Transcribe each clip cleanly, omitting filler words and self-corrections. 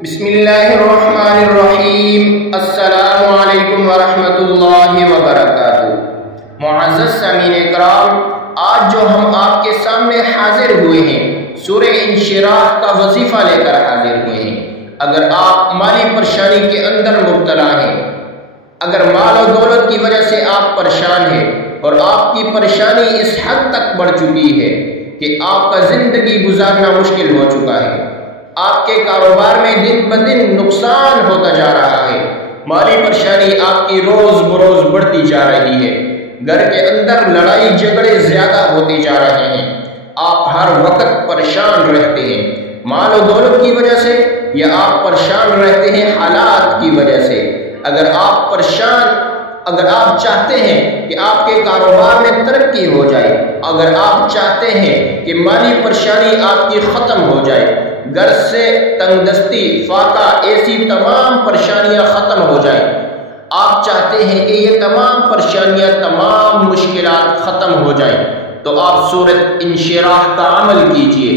بسم اللہ الرحمن الرحیم۔ السلام علیکم ورحمۃ اللہ وبرکاتہ۔ معزز سامعین اکرام، آج جو ہم آپ کے سامنے حاضر ہوئے ہیں سورہ انشراح کا وظیفہ لے کر حاضر ہوئے ہیں۔ اگر آپ مالی پریشانی کے اندر مبتلا ہیں، اگر مال و دولت کی وجہ سے آپ پریشان ہیں اور آپ کی پریشانی اس حد تک بڑھ چکی ہے کہ آپ کا زندگی گزارنا مشکل ہو چکا ہے، آپ کے کاروبار میں دن بدن نقصان ہوتا جا رہا ہے، مالی پریشانی آپ کی روز بروز بڑھتی جا رہی ہے، گھر کے اندر لڑائی جھگڑے زیادہ ہوتے جا رہے ہیں، آپ ہر وقت پریشان رہتے ہیں مال و دولت کی وجہ سے، یا آپ پریشان رہتے ہیں حالات کی وجہ سے۔ اگر آپ چاہتے ہیں کہ آپ کے کاروبار میں ترقی ہو جائے، اگر آپ چاہتے ہیں کہ مالی پریشانی آپ کی ختم ہو جائے، گھر سے تنگ دستی، فاقہ، ایسی تمام پریشانیاں ختم ہو جائیں، آپ چاہتے ہیں کہ یہ تمام پریشانیاں، تمام مشکلات ختم ہو جائیں، تو آپ سورۃ انشراح کا عمل کیجئے۔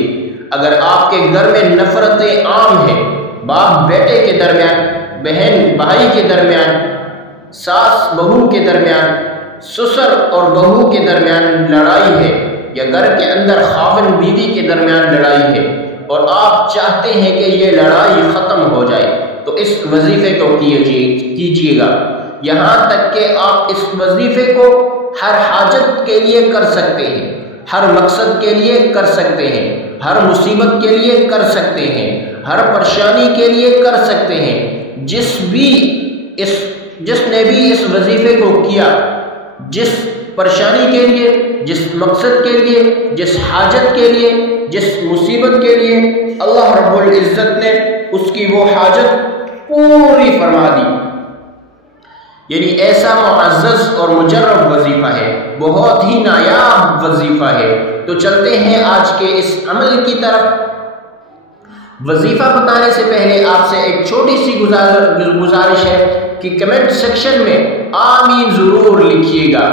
اگر آپ کے گھر میں نفرتیں عام ہیں، باپ بیٹے کے درمیان، بہن بھائی کے درمیان، ساس بہو کے درمیان، سسر اور بہو کے درمیان لڑائی ہے، یا گھر کے اندر خاوند بیوی کے درمیان لڑائی ہے، اور آپ چاہتے ہیں کہ یہ لڑائی ختم ہو جائے، تو اس وظیفے کو کیجیے گا، یہاں تک کہ آپ اس وظیفے کو ہر حاجت کے لیے کر سکتے ہیں، ہر مقصد کے لیے کر سکتے ہیں، ہر مصیبت کے لیے کر سکتے ہیں، ہر پریشانی کے لیے کر سکتے ہیں۔ جس نے بھی اس وظیفے کو کیا، جس پریشانی کے لیے، جس مقصد کے لیے، جس حاجت کے لیے، جس مصیبت کے لیے، اللہ رب العزت نے اس کی وہ حاجت پوری فرما دی۔ یعنی ایسا معزز اور مجرب وظیفہ ہے، بہت ہی نایاب وظیفہ ہے۔ تو چلتے ہیں آج کے اس عمل کی طرف۔ وظیفہ بتانے سے پہلے آپ سے ایک چھوٹی سی گزارش ہے کہ کمنٹ سیکشن میں آمین ضرور لکھیے گا،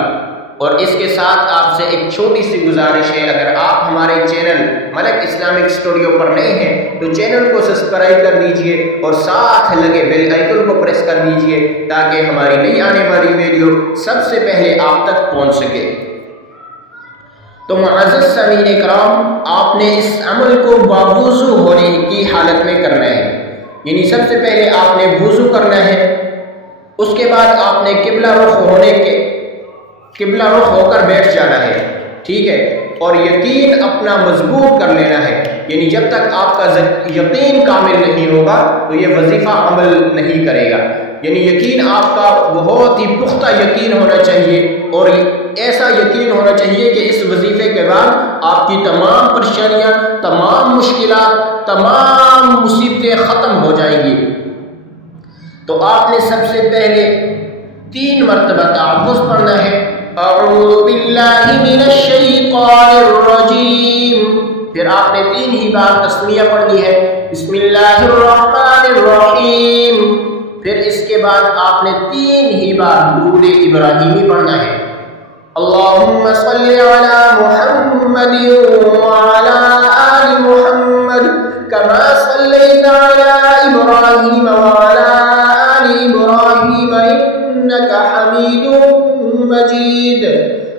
اور اس کے ساتھ آپ سے ایک چھوٹی سی گزارش ہے، اگر آپ ہمارے چینل ملک اسلامک اسٹوڈیو پر نئے ہیں تو چینل کو سبسکرائب کر دیجئے اور ساتھ لگے بیل آئیکن کو پریس کر دیجئے تاکہ ہماری نئی آنے والی ویڈیو سب سے پہلے آپ تک پہنچ سکے۔ تو معزز سامعین اکرام، آپ نے اس عمل کو باوضو ہونے کی حالت میں کرنا ہے، یعنی سب سے پہلے آپ نے وضو کرنا ہے، اس کے بعد آپ نے قبلہ رخ ہو کر بیٹھ جانا ہے، ٹھیک ہے، اور یقین اپنا مضبوط کر لینا ہے، یعنی جب تک آپ کا یقین کامل نہیں ہوگا تو یہ وظیفہ عمل نہیں کرے گا، یعنی یقین آپ کا بہت ہی پختہ یقین ہونا چاہیے، اور ایسا یقین ہونا چاہیے کہ اس وظیفے کے بعد آپ کی تمام پریشانیاں، تمام مشکلات، تمام مصیبتیں ختم ہو جائیں گی۔ تو آپ نے سب سے پہلے 3 مرتبہ تعوذ پڑھنا ہے، اعوذ باللہ من الشیطان الرجیم، پھر آپ نے 3 ہی بار تسمیہ پڑھنی ہے، بسم اللہ الرحمن الرحیم، پھر اس کے بعد آپ نے 3 ہی بار درود ابراہیمی پڑھنا ہے، اللہم صلی علی محمد وعلی آل محمد کما صلیت علی ابراہیم وعلی آل ابراہیم انکا حمید مجید،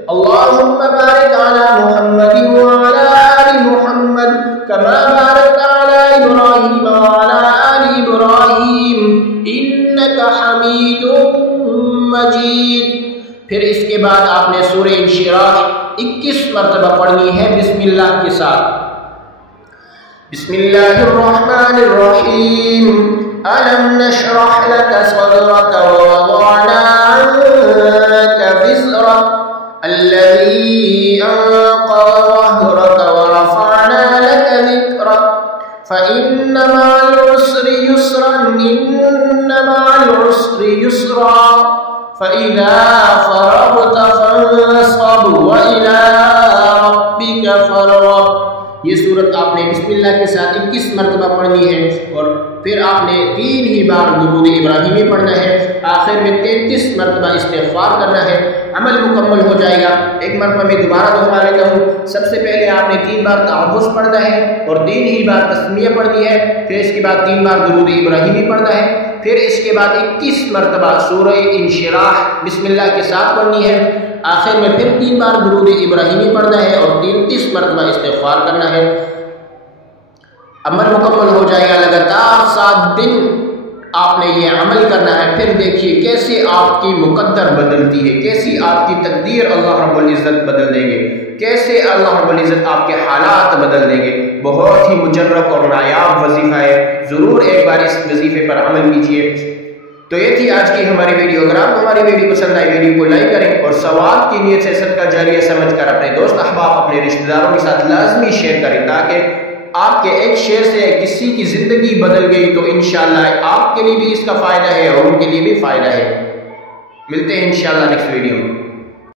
اللہم بارک علی محمد وعلی آل محمد کما بارکت علی ابراہیم وعلی آل ابراہیم انکا حمید مجید۔ پھر اس کے بعد آپ نے سورہ انشراح 21 مرتبہ پڑھنی ہے بسم اللہ کے ساتھ، بسم اللہ الرحمن الرحیم، ألم نشرح لك صدرك ووضعنا عنك وزرك الذي أنقض ظهرك ورفعنا لك ذكرك فإن مع العسر يسرا إن مع العسر يسرا فإذا فرغت فانصب وإلى ربك فارغب۔ یہ سورت آپ نے بسم اللہ کے ساتھ 21 مرتبہ پڑھنی ہے، اور پھر آپ نے 3 ہی بار درود ابراہیمی پڑھنا ہے، آخر میں 33 مرتبہ استغفار کرنا ہے، عمل مکمل ہو جائے گا۔ ایک مرتبہ میں دوبارہ دہرا لیتا ہوں، سب سے پہلے آپ نے 3 بار تعوذ پڑھنا ہے اور 3 ہی بار تسمیہ پڑھنی ہے، پھر اس کے بعد 3 بار درود ابراہیمی پڑھنا ہے، پھر اس کے بعد 21 مرتبہ سورہ انشراح بسم اللہ کے ساتھ پڑھنی ہے، آخر میں پھر 3 بار درود ابراہیمی پڑھنا ہے اور 33 مرتبہ استغفار کرنا ہے۔ عمل مکمل ہو جائے گا۔ لگاتار 7 دن آپ نے یہ عمل کرنا ہے، پھر دیکھیے کیسے آپ کی مقدر بدلتی ہے، کیسی آپ کی تقدیر اللہ رب العزت بدل دیں گے، کیسے اللہ رب العزت آپ کے حالات بدل دیں گے۔ بہت ہی مجرب اور نایاب وظیفہ ہے، ضرور ایک بار اس وظیفے پر عمل کیجیے۔ تو یہ تھی آج کی ہماری ویڈیو۔ اگر آپ کو ہماری ویڈیو پسند آئی، ویڈیو کو لائک کریں اور ثواب کی نیت سے صدقہ جاریہ سمجھ کر اپنے دوست احباب، اپنے رشتہ داروں کے ساتھ لازمی شیئر کریں، تاکہ آپ کے ایک شیئر سے کسی کی زندگی بدل گئی تو انشاءاللہ آپ کے لیے بھی اس کا فائدہ ہے اور ان کے لیے بھی فائدہ ہے۔ ملتے ہیں انشاءاللہ نیکسٹ ویڈیو میں۔